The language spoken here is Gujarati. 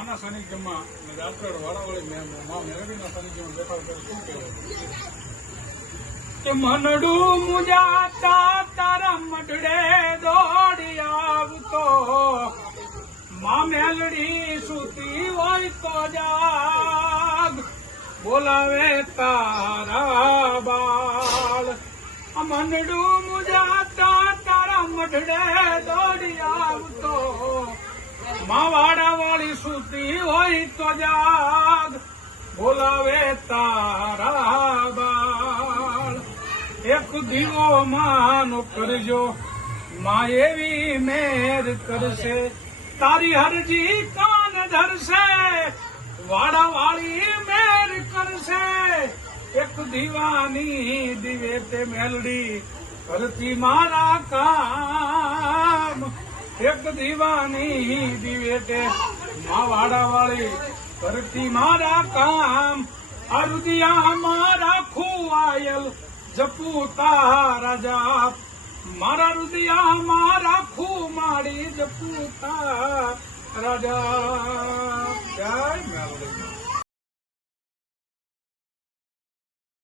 માના સાનિધ્યમાં રાત્રે વાળાવાળી મા મેળવીના સાનિધ્યમાં બેઠા ત્યારે શું કહેવાય કે મનડું મુજાતા તારા મઢડે દોડી આવતો મા મેલડી સુતી હોય તો જાગ બોલાવે તારા બાળ મનડું મુજાતા તારા મઢડે દોડી આવતો માવાડા વાળી સુતી હોય તો જાગ બોલાવે તારા બાળ એક દીવો માનો કરજો માં એવી મેર કરશે તારી હરજી કાન ધરશે વાડા વાળી મેર કરશે એક દીવાની દિવે તે મેલડી કરતી મારા કામ એક દીવાની દિવે તે વાડા વાળી કરતી મારા કામ અરુદિયામાં રાખું આયલ જપુ તારા જાપ મારા રુદિયામાં રાખું મારી જપુ તારા જાપ જય